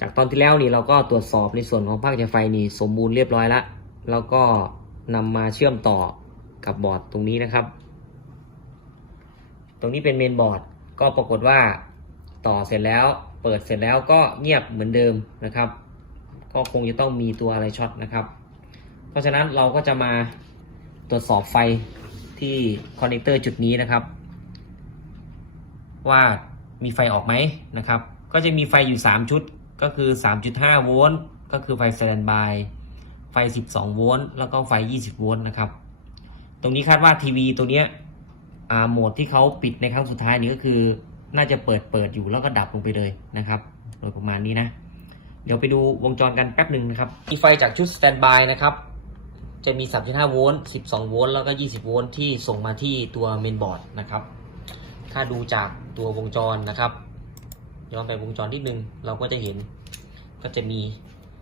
จากตอนที่แล้วนี่เราก็ตรวจสอบในส่วนของภาคจ่ายไฟนี่สมบูรณ์เรียบร้อยแล้วแล้วก็นำมาเชื่อมต่อกับบอร์ดตรงนี้นะครับ ตรงนี้เป็นเมนบอร์ดก็ปรากฏว่าต่อเสร็จแล้ว เปิดเสร็จแล้วก็เงียบเหมือนเดิมนะครับ ก็คงจะต้องมีตัวอะไรช็อตนะครับ เพราะฉะนั้นเราก็จะมาตรวจสอบไฟที่คอนเนคเตอร์จุดนี้นะครับ ว่ามีไฟออกไหมนะครับ ก็จะมีไฟอยู่ 3 ชุด ก็คือ 3.5 โวลต์ก็คือไฟสแตนบายไฟ 12 โวลต์แล้วก็ไฟ 20 โวลต์นะครับ ตรงนี้คาดว่าทีวีตัวเนี้ยโหมดที่เขาปิดในครั้งสุดท้ายนี้ก็คือ น่าจะเปิดเปิดอยู่แล้วก็ดับลงไปเลยนะครับ โดยประมาณนี้นะ เดี๋ยวไปดูวงจรกันแป๊บหนึ่งนะครับมีไฟจากชุดสแตนบายนะครับ จะมี 3.5 โวลต์ 12 โวลต์แล้วก็ 20 โวลต์ที่ส่งมาที่ตัวเมนบอร์ดนะครับ ถ้าดูจากตัววงจรนะครับ ย้อนไปวงจรนิดนึงเราก็จะเห็น ก็จะมี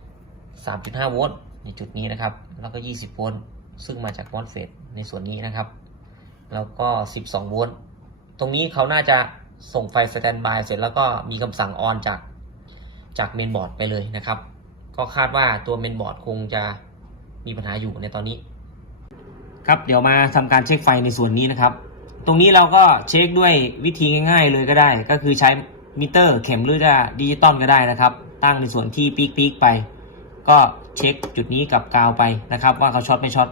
3.5 โวลต์ในจุดนี้นะครับ แล้วก็ 20 โวลต์ซึ่งมาจากวอลเฟสในส่วนนี้นะครับ แล้วก็ 12 โวลต์ตรงนี้เขาน่าจะส่งไฟสแตนบายเสร็จแล้วก็มีคำสั่งออนจากจากเมนบอร์ดไปเลยนะครับ ก็คาดว่าตัวเมนบอร์ดคงจะมีปัญหาอยู่ในตอนนี้ ครับเดี๋ยวมาทำการเช็คไฟในส่วนนี้นะครับ ตรงนี้เราก็เช็คด้วยวิธีง่าย ๆ เลยก็ได้ ก็คือใช้มิเตอร์เข็มหรือจะดิจิตอลก็ได้นะครับ ตั้งในส่วนที่ปีกๆไป ก็เช็คจุดนี้กับกาวไปนะครับว่าเขาช็อตไม่ช็อต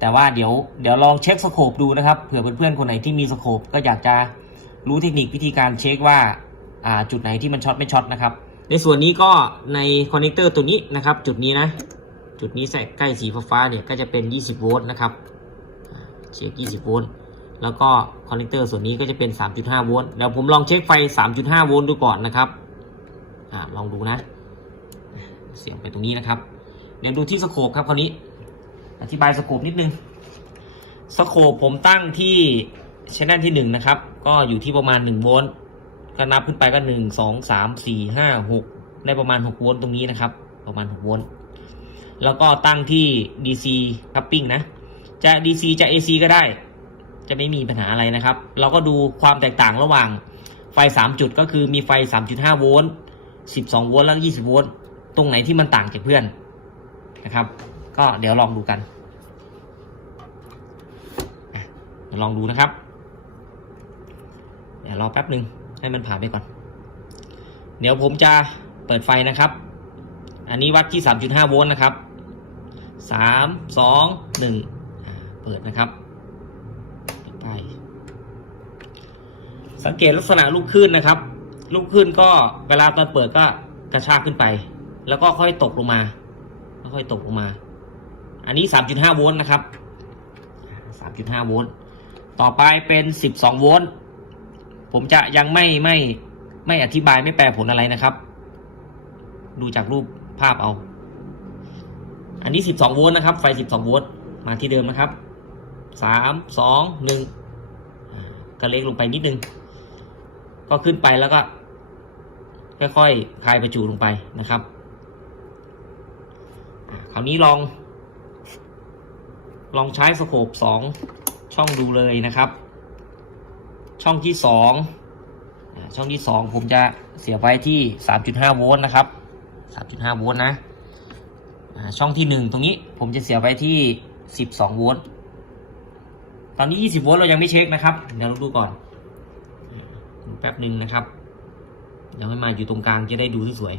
แต่ว่าเดี๋ยวเดี๋ยวลองเช็คสโคปดูนะครับเผื่อเพื่อนๆคนไหนที่มีสโคปก็อยากจะรู้เทคนิควิธีการเช็คว่าอ่าจุดไหนที่มันช็อตไม่ช็อตนะครับในส่วนนี้ก็ในคอนเนคเตอร์ตัวนี้นะครับ จุดนี้นะ จุดนี้ใส่ใกล้สีฟ้าๆเนี่ยก็จะเป็น 20 โวลต์นะครับเช็ค 20 โวลต์แล้วก็คอนเนคเตอร์ส่วนนี้ก็จะเป็น 3.5 โวลต์เดี๋ยวผมลองเช็คไฟ 3.5 โวลต์ดูก่อนนะครับ อลองดูนะ เสียบไปตรงนี้นะครับ เดี๋ยวดูที่สโคปครับคราวนี้ อธิบายสโคปนิดนึง สโคปผมตั้งที่ชแนลที่1นะครับ ก็อยู่ที่ประมาณ1โวลต์ ก็นับขึ้นไปก็1 2 3 4 5 6ได้ประมาณ6โวลต์ตรงนี้นะครับ ประมาณ6โวลต์ แล้วก็ตั้งที่ DC coupling นะ จะ DC จะ AC ก็ได้ จะไม่มีปัญหาอะไรนะครับ เราก็ดูความแตกต่างระหว่างไฟ 3 จุดก็คือมีไฟ 3.5 โวลต์ 12 โวลต์แล้ว 20 โวลต์ ตรงไหนที่มันต่างจากเพื่อนนะครับ ก็เดี๋ยวลองดูกัน ลองดูนะครับ เดี๋ยวรอแป๊บหนึ่งให้มันผ่านไปก่อน เดี๋ยวผมจะเปิดไฟนะครับ อันนี้วัดที่ 3.5 โวลต์นะครับ 3 2 1อ่าเปิดนะครับไป สังเกตลักษณะลูกคลื่นนะครับ ลูกคลื่นก็เวลาตอนเปิดก็กระชากขึ้นไป แล้วก็ค่อยตกลงมาค่อยตกลงมา อันนี้ 3.5 โวลต์นะครับ 3.5 โวลต์ ต่อไปเป็น 12 โวลต์ ผมจะยังไม่ไม่ไม่อธิบายไม่แปลผลอะไรนะครับ ดูจากรูปภาพเอา อันนี้ 12 โวลต์นะครับ ไฟ 12 โวลต์ มาที่เดิมนะครับสามสองหนึ่งก็เล็กลงไปนิดนึง ก็ขึ้นไปแล้วก็ ค่อยๆคลายประจุลงไปนะครับคราวนี้ลอง ลองใช้สโคปสองช่องดูเลยนะครับ ช่องที่สองช่องที่สองผมจะเสียบไว้ที่ 3.5 โวลต์นะครับ 3.5 โวลต์นะช่องที่หนึ่งตรงนี้ผมจะเสียบไว้ที่ 12 โวลต์ ตอนนี้ 20 โวลต์เรายังไม่เช็คนะครับ เดี๋ยวเราดูก่อนดูแป๊บหนึ่งนะครับ เดี๋ยวให้มาอยู่ตรงกลางจะได้ดูที่สวย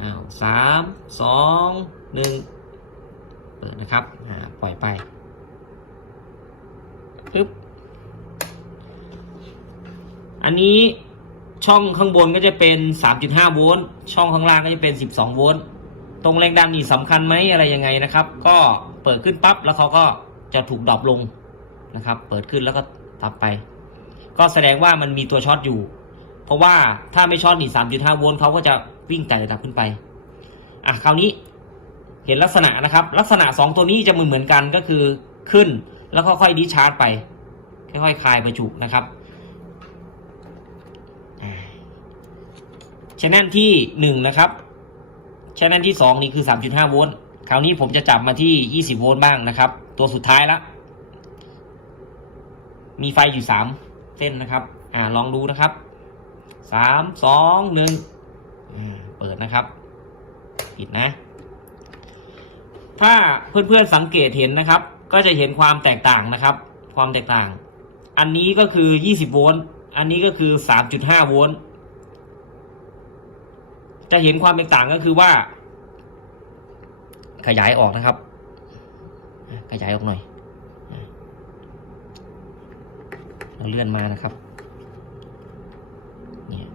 อ้าวสามสองหนึ่งเปิดนะครับอ่าปล่อยไปปึ๊บอันนี้ช่องข้างบนก็จะเป็น 3.5 โวลต์ช่องข้างล่างก็จะเป็น 12 โวลต์ตรงแรงดันนี่สำคัญไหมอะไรยังไงนะครับ ก็เปิดขึ้นปั๊บแล้วเขาก็จะถูกดรอปลงนะครับ เปิดขึ้นแล้วก็ตับไป ก็แสดงว่ามันมีตัวช็อตอยู่ เพราะว่าถ้าไม่ช็อตนี่3.5โวลต์เขาก็จะวิ่งไต่ระดับขึ้นไป อะคราวนี้เห็นลักษณะนะครับ ลักษณะ 2 ตัวนี้จะเหมือนเหมือนกันก็คือขึ้นแล้วค่อยๆดิชาร์จไป ค่อยๆคลายประจุนะครับชแนลที่ 1 นะครับชแนลที่ 2 นี่คือ 3.5 โวลต์คราวนี้ผมจะจับมาที่ 20 โวลต์บ้างนะครับ ตัวสุดท้ายละมีไฟอยู่ 3 เส้นนะครับ อ่าลองดูนะครับ 3 2 1อ่าเปิดปิดนะครับปิดนะ ถ้าเพื่อนๆสังเกตเห็นนะครับ ก็จะเห็นความแตกต่างนะครับ ความแตกต่าง อันนี้ก็คือ 20 โวลต์อันนี้ก็คือ 3.5 โวลต์จะเห็นความแตกต่างก็คือว่า ขยายออกนะครับ ขยายออกหน่อยเราเลื่อนมานะครับเนี่ย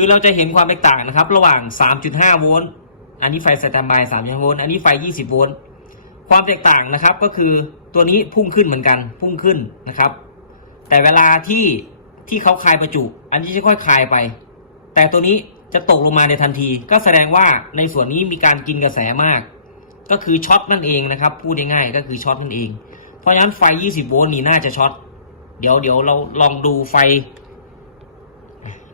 คือเราจะเห็นความแตกต่างนะครับ ระหว่าง 3.5 โวลต์อันนี้ไฟสแตนบาย3.5โวลต์อันนี้ไฟ 20 โวลต์ความแตกต่างนะครับก็คือตัวนี้พุ่งขึ้นเหมือนกันพุ่งขึ้นนะครับ แต่เวลาที่ที่เขาคลายประจุ อันนี้จะค่อยคลายไป แต่ตัวนี้จะตกลงมาในทันที ก็แสดงว่าในส่วนนี้มีการกินกระแสมาก ก็คือช็อตนั่นเองนะครับ พูดง่ายๆก็คือช็อตนั่นเอง เพราะฉะนั้นไฟ 20 โวลต์นี่น่าจะช็อตเดี๋ยวเดี๋ยวเราลองดูไฟ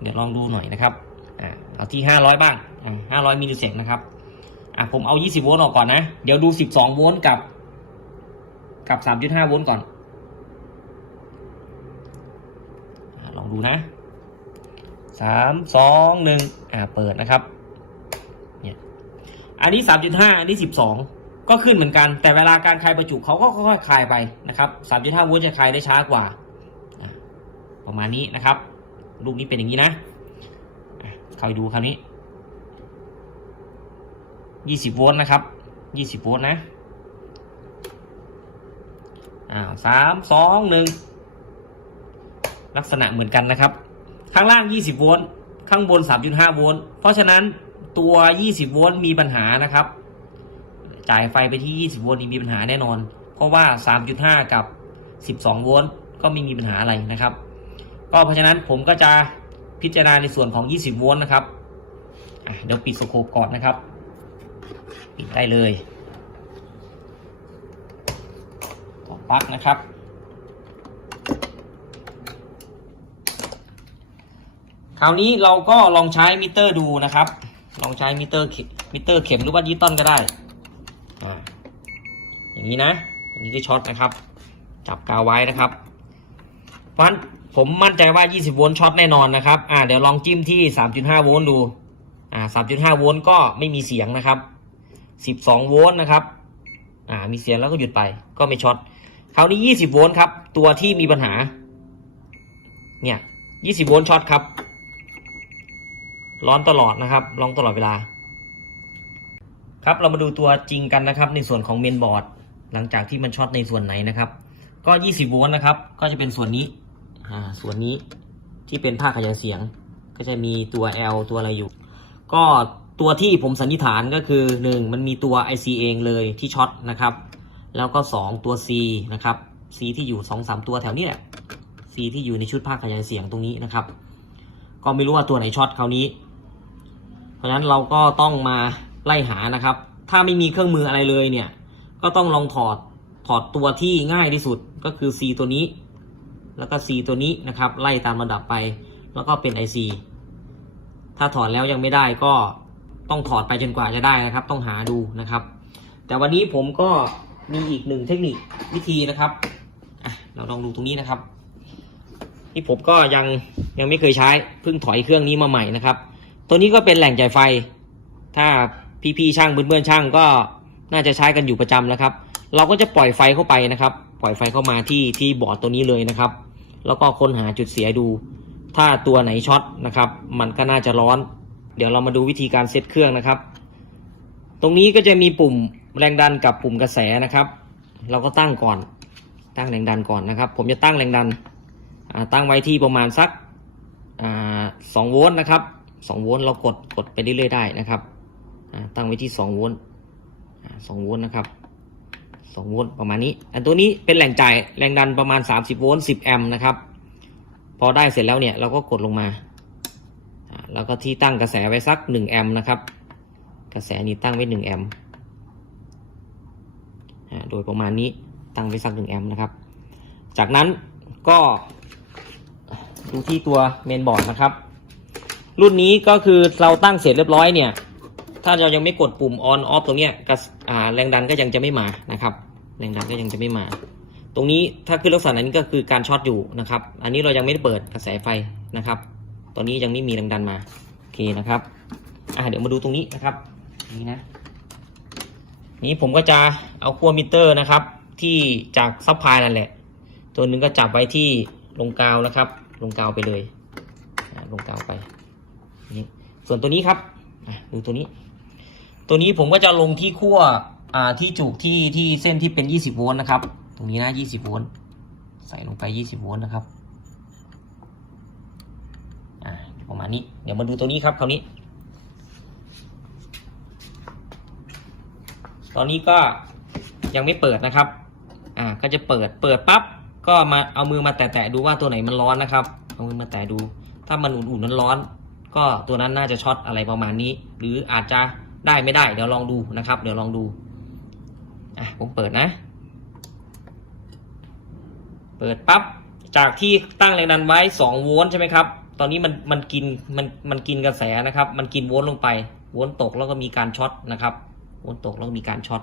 เดี๋ยวลองดูหน่อยนะครับอ่าเอาที่ 500 บ้างอ่า500มิลลิเซกนะครับอะผมเอา 20 โวลต์ออกก่อนนะ เดี๋ยวดู 12 โวลต์กับ กับ 3.5 โวลต์ก่อนอลองดูนะสามสองหนึ่งอ่าเปิดนะครับ เนี่ย อันนี้ 3.5 อันนี้ 12 ก็ขึ้นเหมือนกัน แต่เวลาการคลายประจุเขาก็ค่อยๆคลายไปนะครับ 3.5 โวลต์จะคลายได้ช้ากว่า ประมาณนี้นะครับ ลูกนี้เป็นอย่างนี้นะคอยดูคราวนี้20โวลต์นะครับ20โวลต์นะอ่าสามสองหนึ่งลักษณะเหมือนกันนะครับ ข้างล่าง 20 โวลต์ข้างบน 3.5 โวลต์เพราะฉะนั้นตัว 20 โวลต์มีปัญหานะครับ จ่ายไฟไปที่ 20 โวลต์นี่มีปัญหาแน่นอน เพราะว่า 3.5 กับ 12 โวลต์ก็ไม่มีปัญหาอะไรนะครับ ก็เพราะฉะนั้นผมก็จะพิจารณาในส่วนของ 20 โวลต์นะครับเดี๋ยวปิดสโคปก่อนนะครับ ปิดได้เลยต่อปลั๊กนะครับ คราวนี้เราก็ลองใช้มิเตอร์ดูนะครับ ลองใช้มิเตอร์มิเตอร์เข็มหรือว่าดิจิตอลก็ได้ อย่างนี้นะ อย่างนี้คือช็อตนะครับ จับกาวไว้นะครับเพราะฉะนั้น ผมมั่นใจว่า 20 โวลต์ช็อตแน่นอนนะครับ อ่า เดี๋ยวลองจิ้มที่ 3.5 โวลต์ดู อ่า 3.5 โวลต์ก็ไม่มีเสียงนะครับ 12 โวลต์นะครับ อ่า มีเสียงแล้วก็หยุดไป ก็ไม่ช็อต คราวนี้ 20 โวลต์ครับ ตัวที่มีปัญหา เนี่ย 20 โวลต์ช็อตครับ ร้อนตลอดนะครับ ร้อนตลอดเวลา ครับ เรามาดูตัวจริงกันนะครับ ในส่วนของเมนบอร์ด หลังจากที่มันช็อตในส่วนไหนนะครับ ก็ 20 โวลต์นะครับ ก็จะเป็นส่วนนี้ อ่าส่วนนี้ที่เป็นภาคขยายเสียง ก็จะมีตัว L ตัวอะไรอยู่ ก็ตัวที่ผมสันนิษฐานก็คือ 1 มันมีตัว IC เองเลยที่ช็อตนะครับ แล้วก็ 2 ตัว C นะครับ C ที่อยู่ 2-3 ตัวแถวนี้แหละ C ที่อยู่ในชุดภาคขยายเสียงตรงนี้นะครับ ก็ไม่รู้ว่าตัวไหนช็อตคราวนี้ เพราะฉะนั้นเราก็ต้องมาไล่หานะครับ ถ้าไม่มีเครื่องมืออะไรเลยเนี่ย ก็ต้องลองถอดถอดตัวที่ง่ายที่สุดก็คือ C ตัวนี้ แล้วก็ C ตัวนี้นะครับ ไล่ตามระดับไป แล้วก็เป็น IC ถ้าถอดแล้วยังไม่ได้ก็ต้องถอดไปจนกว่าจะได้นะครับ ต้องหาดูนะครับ แต่วันนี้ผมก็มีอีกหนึ่งเทคนิควิธีนะครับเราลองดูตรงนี้นะครับที่ผมก็ยังยังไม่เคยใช้เพิ่งถอยเครื่องนี้มาใหม่นะครับ ตัวนี้ก็เป็นแหล่งจ่ายไฟ ถ้าพี่ๆช่างเพื่อนๆช่างก็น่าจะใช้กันอยู่ประจำแล้วครับ เราก็จะปล่อยไฟเข้าไปนะครับ ปล่อยไฟเข้ามาที่ที่บอร์ดตัวนี้เลยนะครับ แล้วก็ค้นหาจุดเสียดู ถ้าตัวไหนช็อตนะครับ มันก็น่าจะร้อน เดี๋ยวเรามาดูวิธีการเซตเครื่องนะครับ ตรงนี้ก็จะมีปุ่มแรงดันกับปุ่มกระแสนะครับ เราก็ตั้งก่อน ตั้งแรงดันก่อนนะครับ ผมจะตั้งแรงดันตั้งไว้ที่ประมาณสักอสองโวลต์นะครับสองโวลต์เรากดกดไปเรื่อยๆได้นะครับตั้งไว้ที่สองโวลต์สองโวลต์นะครับ สองโวลต์ประมาณนี้ อันตัวนี้เป็นแหล่งจ่ายแรงดันประมาณ 30 โวลต์10 แอมป์นะครับ พอได้เสร็จแล้วเนี่ยเราก็กดลงมา แล้วก็ที่ตั้งกระแสไว้สัก 1 แอมป์นะครับ กระแสนี้ตั้งไว้ 1 แอมป์โดยประมาณนี้ตั้งไว้สัก 1 แอมป์นะครับ จากนั้นก็ดูที่ตัวเมนบอร์ดนะครับ รุ่นนี้ก็คือเราตั้งเสร็จเรียบร้อยเนี่ยถ้าเรายังไม่กดปุ่ม on off ตรงเนี้ยกระ แรงดันก็ยังจะไม่มานะครับ แรงดันก็ยังจะไม่มา ตรงนี้ถ้าขึ้นลักษณะนี้ก็คือการช็อตอยู่นะครับ อันนี้เรายังไม่ได้เปิดกระแสไฟนะครับ ตอนนี้ยังไม่มีแรงดันมาโอเคนะครับอะเดี๋ยวมาดูตรงนี้นะครับ นี่นะ นี้ผมก็จะเอาขั้วมิเตอร์นะครับ ที่จากซัพพลายนั่นแหละ ตัวนึงก็จับไว้ที่ลงกาวนะครับ ลงกาวไปเลยลงกาวไปนี่ส่วนตัวนี้ครับดูตัวนี้ ตัวนี้ผมก็จะลงที่ขั้วอ่าที่จุกที่ที่เส้นที่เป็น 20 โวลต์นะครับ ตรงนี้นะ 20 โวลต์ ใส่ลงไป 20 โวลต์นะครับประมาณนี้ เดี๋ยวมาดูตัวนี้ครับคราวนี้ ตอนนี้ก็ยังไม่เปิดนะครับ อ่า ก็จะเปิด เปิดปั๊บ ก็มาเอามือมาแตะๆดูว่าตัวไหนมันร้อนนะครับ เอามือมาแตะดู ถ้ามันอุ่นๆร้อนๆก็ตัวนั้นน่าจะช็อตอะไรประมาณนี้ หรืออาจจะ ได้ไม่ได้เดี๋ยวลองดูนะครับ เดี๋ยวลองดูอะผมเปิดนะ เปิดปั๊บจากที่ตั้งแรงดันไว้ 2 โวลต์ใช่ไหมครับ ตอนนี้มันมันกินมันมันกินกระแสนะครับ มันกินโวลต์ลงไป โวลต์ตกแล้วก็มีการช็อตนะครับ โวลต์ตกแล้วก็มีการช็อต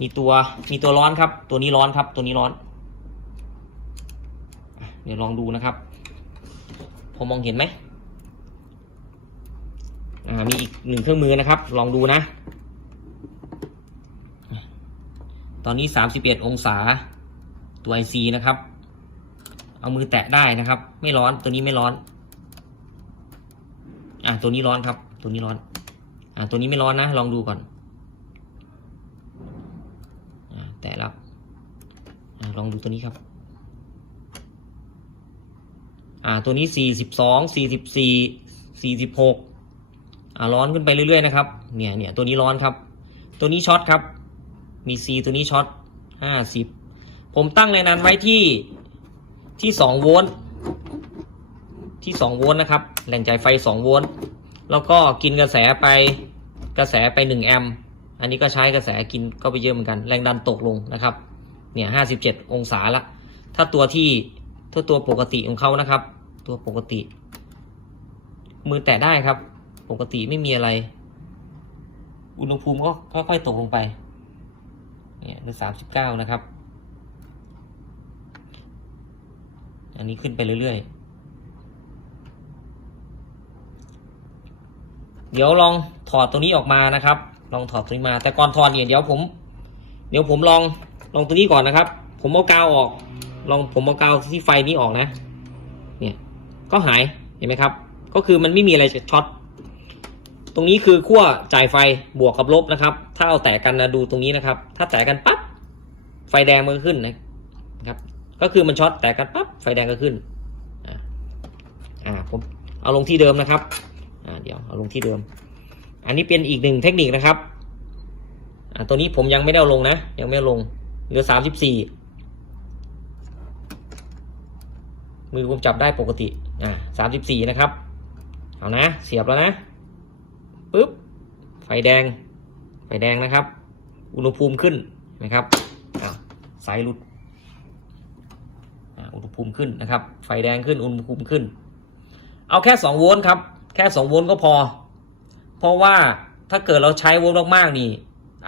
มีตัวมีตัวร้อนครับ ตัวนี้ร้อนครับ ตัวนี้ร้อน เดี๋ยวลองดูนะครับ พอมองเห็นไหมอ่ามีอีกหนึ่งเครื่องมือนะครับ ลองดูนะ ตอนนี้สามสิบเอ็ดองศาตัว IC นะครับ เอามือแตะได้นะครับ ไม่ร้อนตัวนี้ไม่ร้อน อ่าตัวนี้ร้อนครับ ตัวนี้ร้อน อ่าตัวนี้ไม่ร้อนนะ ลองดูก่อนอ่าแตะแล้วอ่าลองดูตัวนี้ครับ อ่าตัวนี้สี่สิบสองสี่สิบสี่สี่สิบหกอ่าร้อนขึ้นไปเรื่อยๆนะครับเนี่ยเนี่ยตัวนี้ร้อนครับ ตัวนี้ช็อตครับ มี C ตัวนี้ช็อตห้าสิบผมตั้งแรงดันไว้ที่ที่สองโวลต์ที่สองโวลต์นะครับแหล่งจ่ายไฟสองโวลต์แล้วก็กินกระแสไปกระแสไปหนึ่งแอมป์อันนี้ก็ใช้กระแสกินก็ไปเยอะเหมือนกัน แรงดันตกลงนะครับเนี่ยห้าสิบเจ็ดองศาละ ถ้าตัวที่ ถ้าตัวปกติของเขานะครับ ตัวปกติ มือแตะได้ครับ ปกติไม่มีอะไร อุณหภูมิก็ค่อยๆตกลงไปเนี่ยเหลือสามสิบเก้านะครับ อันนี้ขึ้นไปเรื่อยๆ เดี๋ยวลองถอดตัวนี้ออกมานะครับ ลองถอดตัวนี้มา แต่ก่อนถอดเนี่ยเดี๋ยวผม เดี๋ยวผมลองลองตัวนี้ก่อนนะครับ ผมเอากาวออก ลองผมเอากาวที่ไฟนี้ออกนะ เนี่ยก็หายเห็นไหมครับ ก็คือมันไม่มีอะไรจะช็อตตรงนี้คือขั้วจ่ายไฟบวกกับลบนะครับ ถ้าเอาแตะกันนะดูตรงนี้นะครับ ถ้าแตะกันปั๊บไฟแดงมันก็ขึ้นนะครับ ก็คือมันช็อตแตะกันปั๊บไฟแดงก็ขึ้นอ่าผมเอาลงที่เดิมนะครับอ่าเดี๋ยวเอาลงที่เดิม อันนี้เป็นอีกหนึ่งเทคนิคนะครับอ่าตัวนี้ผมยังไม่ได้เอาลงนะ ยังไม่ลงเหลือสามสิบสี่ มือผมจับได้ปกติ อ่าสามสิบสี่นะครับ เอานะ เสียบแล้วนะปุ๊บ ไฟแดง ไฟแดงนะครับ อุณหภูมิขึ้นนะครับอ่าสายหลุดอ่าอุณหภูมิขึ้นนะครับ ไฟแดงขึ้น อุณหภูมิขึ้น เอาแค่สองโวลต์ครับ แค่สองโวลต์ก็พอ เพราะว่าถ้าเกิดเราใช้โวลต์มากๆนี่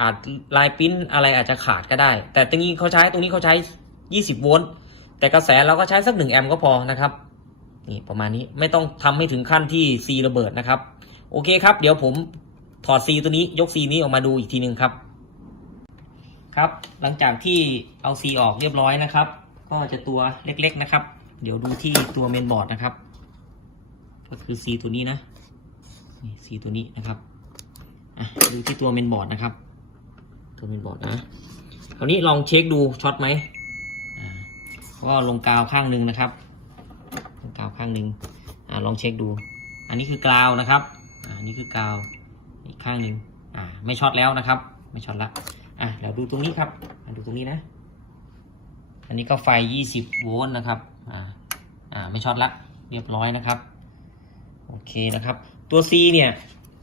อาจลายปิ้นอะไรอาจจะขาดก็ได้ แต่ตรงนี้เขาใช้ ตรงนี้เขาใช้20โวลต์ แต่กระแสเราก็ใช้สักหนึ่งแอมป์ก็พอนะครับนี่ประมาณนี้ไม่ต้องทำให้ถึงขั้นที่ซีระเบิดนะครับ โอเคครับ เดี๋ยวผมถอดซีตัวนี้ยกซีนี้ออกมาดูอีกทีหนึ่งครับ ครับ หลังจากที่เอาซีออกเรียบร้อยนะครับ ก็จะตัวเล็กๆนะครับ เดี๋ยวดูที่ตัวเมนบอร์ดนะครับ ก็คือซีตัวนี้นะนี่ซีตัวนี้นะครับอะดูที่ตัวเมนบอร์ดนะครับ ตัวเมนบอร์ดนะคราวนี้ลองเช็คดูช็อตไหม ก็ลงกาวข้างหนึ่งนะครับ ลงกาวข้างหนึ่งอลองเช็คดู อันนี้คือกาวนะครับอันนี้คือกาวอีกข้างหนึ่งไม่ช็อตแล้วนะครับ ไม่ช็อตละอะเดี๋ยวดูตรงนี้ครับดูตรงนี้นะ อันนี้ก็ไฟ 20 โวลต์นะครับอ่าอ่าไม่ช็อตละเรียบร้อยนะครับโอเคนะครับ ตัว C เนี่ย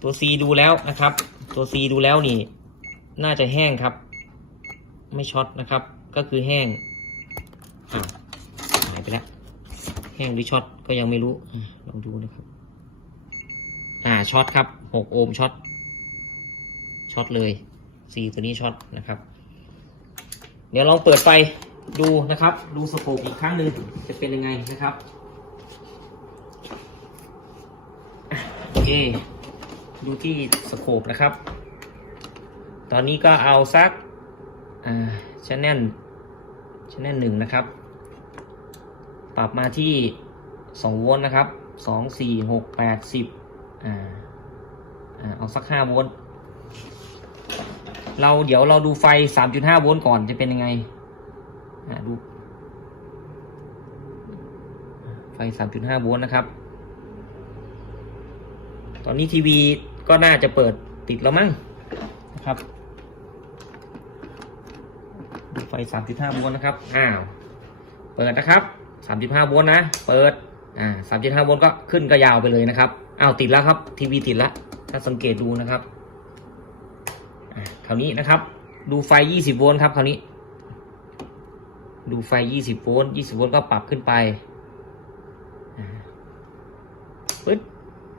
ตัว C ดูแล้วนะครับ ตัว C ดูแล้วนี่ น่าจะแห้งครับ ไม่ช็อตนะครับ ก็คือแห้ง หายไปแล้วแห้งหรือช็อตก็ยังไม่รู้ลองดูนะครับ อ่าช็อตครับหกโอห์มช็อตช็อตเลยซีตัวนี้ช็อตนะครับ เดี๋ยวลองเปิดไฟดูนะครับ ดูสโคปอีกครั้งหนึ่งจะเป็นยังไงนะครับอโอเค ดูที่สโคปนะครับ ตอนนี้ก็เอาสักอ่าชแนลชแนลหนึ่งนะครับ ปรับมาที่สองโวลต์นะครับสองสี่หกแปดสิบอ่าเอาสักห้าโวลต์เราเดี๋ยวเราดูไฟสามจุดห้าโวลต์ก่อนจะเป็นยังไงอ่าดูไฟสามจุดห้าโวลต์นะครับ ตอนนี้ทีวีก็น่าจะเปิดติดแล้วมั้งนะครับ ดูไฟ 3.5 โวลต์นะครับ อ้าว เปิดนะครับ 3.5โวลต์นะ เปิด อ่า3.5โวลต์ก็ขึ้นก็ยาวไปเลยนะครับ อ้าวติดแล้วครับ ทีวีติดแล้ว ถ้าสังเกตดูนะครับอ่าคราวนี้นะครับ ดูไฟ 20โวลต์ครับคราวนี้ ดูไฟ 20โวลต์20โวลต์ก็ปรับขึ้นไปอ่าปึ๊ด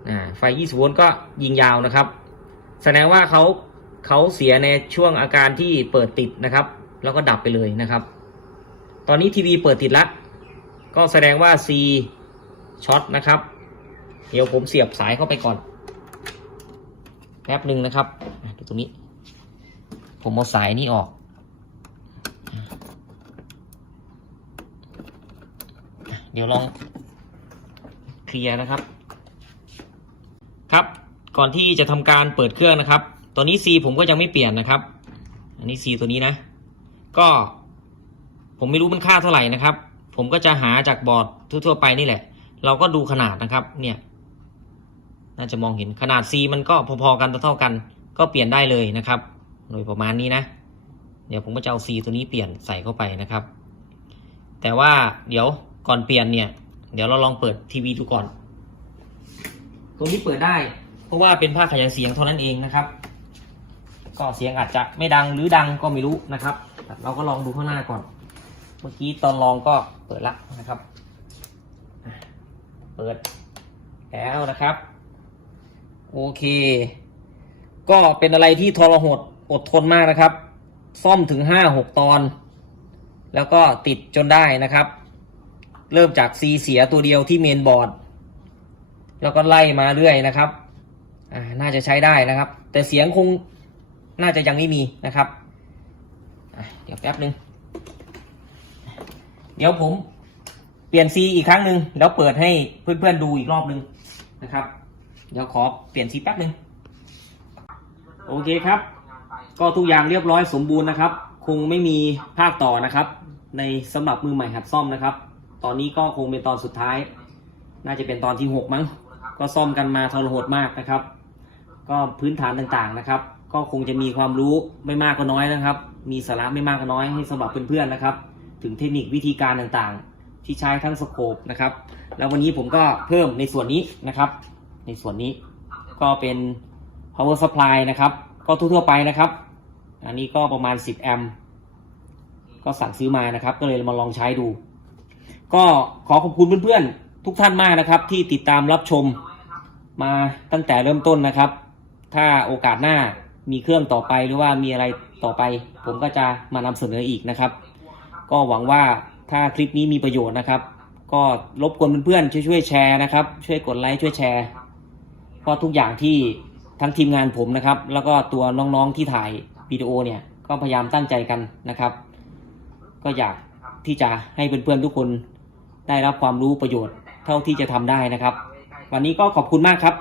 อ่าไฟ 20โวลต์ก็ยิงยาวนะครับ แสดงว่าเขาเขาเสียในช่วงอาการที่เปิดติดนะครับ แล้วก็ดับไปเลยนะครับ ตอนนี้ทีวีเปิดติดแล้ว ก็แสดงว่า C ช็อตนะครับ เดี๋ยวผมเสียบสายเข้าไปก่อน แป๊บหนึ่งนะครับดูตรงนี้ ผมเอาสายนี้ออก เดี๋ยวลองเคลียร์นะครับ ครับ ก่อนที่จะทำการเปิดเครื่องนะครับตอนนี้ C ผมก็ยังไม่เปลี่ยนนะครับ อันนี้ C ตัวนี้นะ ก็ผมไม่รู้มันค่าเท่าไหร่นะครับ ผมก็จะหาจากบอร์ดทั่ว ๆ ไปนี่แหละ เราก็ดูขนาดนะครับเนี่ย น่าจะมองเห็นขนาด C มันก็พอๆกันเท่าๆกัน ก็เปลี่ยนได้เลยนะครับ โดยประมาณนี้นะ เดี๋ยวผมก็จะเอา C ตัวนี้เปลี่ยนใส่เข้าไปนะครับ แต่ว่าเดี๋ยวก่อนเปลี่ยนเนี่ย เดี๋ยวเราลองเปิดทีวีดูก่อนตรงนี้เปิดได้ เพราะว่าเป็นผ้าขยายเสียงเท่านั้นเองนะครับ ก็เสียงอาจจะไม่ดังหรือดังก็ไม่รู้นะครับ เราก็ลองดูข้างหน้าก่อน เมื่อกี้ตอนลองก็เปิดละนะครับ เปิดแล้วนะครับ โอเค ก็เป็นอะไรที่ทรหดอดทนมากนะครับ ซ่อมถึงห้าหกตอน แล้วก็ติดจนได้นะครับ เริ่มจากซีเสียตัวเดียวที่เมนบอร์ด แล้วก็ไล่มาเรื่อยนะครับอ่าน่าจะใช้ได้นะครับ แต่เสียงคงน่าจะยังไม่มีนะครับ เดี๋ยวแป๊บหนึ่ง เดี๋ยวผมเปลี่ยนซีอีกครั้งหนึ่งแล้วเปิดให้เพื่อนๆดูอีกรอบหนึ่งนะครับ เดี๋ยวขอเปลี่ยนซีแป๊บหนึ่งโอเคครับ ก็ทุกอย่างเรียบร้อยสมบูรณ์นะครับ คงไม่มีภาคต่อนะครับ ในสำหรับมือใหม่หัดซ่อมนะครับ ตอนนี้ก็คงเป็นตอนสุดท้าย น่าจะเป็นตอนที่หกมั้ง ก็ซ่อมกันมาทรหดมากนะครับ ก็พื้นฐานต่างๆนะครับ ก็คงจะมีความรู้ไม่มากก็น้อยนะครับ มีสาระไม่มากก็น้อยให้สำหรับเพื่อนๆนะครับ ถึงเทคนิควิธีการต่างๆ ที่ใช้ทั้งสโคปนะครับ แล้ววันนี้ผมก็เพิ่มในส่วนนี้นะครับ ในส่วนนี้ก็เป็น power supply นะครับ ก็ทั่วๆไปนะครับ อันนี้ก็ประมาณ 10 แอมป์ก็สั่งซื้อมานะครับ ก็เลยมาลองใช้ดู ก็ขอขอบคุณเพื่อนๆ ทุกท่านมากนะครับ ที่ติดตามรับชมมาตั้งแต่เริ่มต้นนะครับ ถ้าโอกาสหน้ามีเครื่องต่อไปหรือว่ามีอะไรต่อไป ผมก็จะมานำเสนออีกนะครับ ก็หวังว่าถ้าคลิปนี้มีประโยชน์นะครับ ก็รบกวนเพื่อนๆช่วยๆแชร์นะครับ ช่วยกดไลค์ช่วยแชร์เพราะทุกอย่างที่ทั้งทีมงานผมนะครับ แล้วก็ตัวน้องๆที่ถ่ายวิดีโอเนี่ยก็พยายามตั้งใจกันนะครับ ก็อยากที่จะให้เพื่อนๆทุกคนได้รับความรู้ประโยชน์เท่าที่จะทำได้นะครับ วันนี้ก็ขอบคุณมากครับ